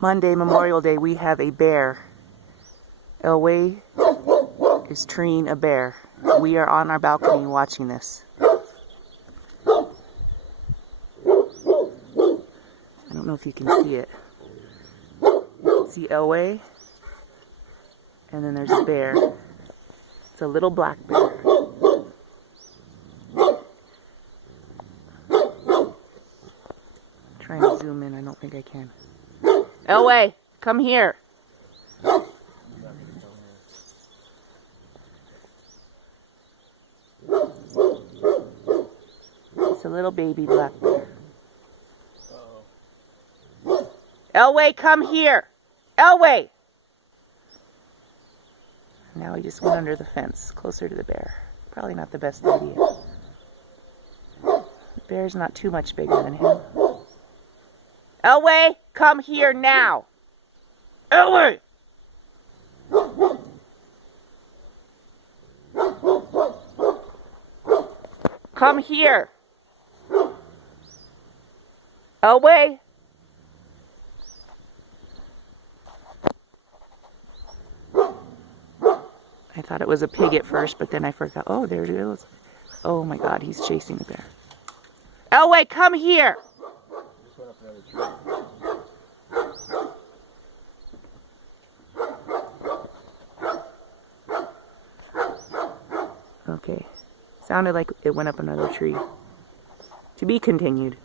Monday, Memorial Day, we have a bear. Elway is treeing a bear. We are on our balcony watching this. I don't know if you can see it. You can see Elway, and then there's a bear. It's a little black bear. Trying to zoom in, I don't think I can. Elway, come here. It's a little baby black bear. Elway, come here. Elway! Now he just went under the fence, closer to the bear. Probably not the best idea. The bear's not too much bigger than him. Elway, come here now. Elway! Come here. Elway? I thought it was a pig at first, but then I forgot. Oh, there it is. Oh my God, he's chasing the bear. Elway, come here. Okay. Sounded like it went up another tree. To be continued.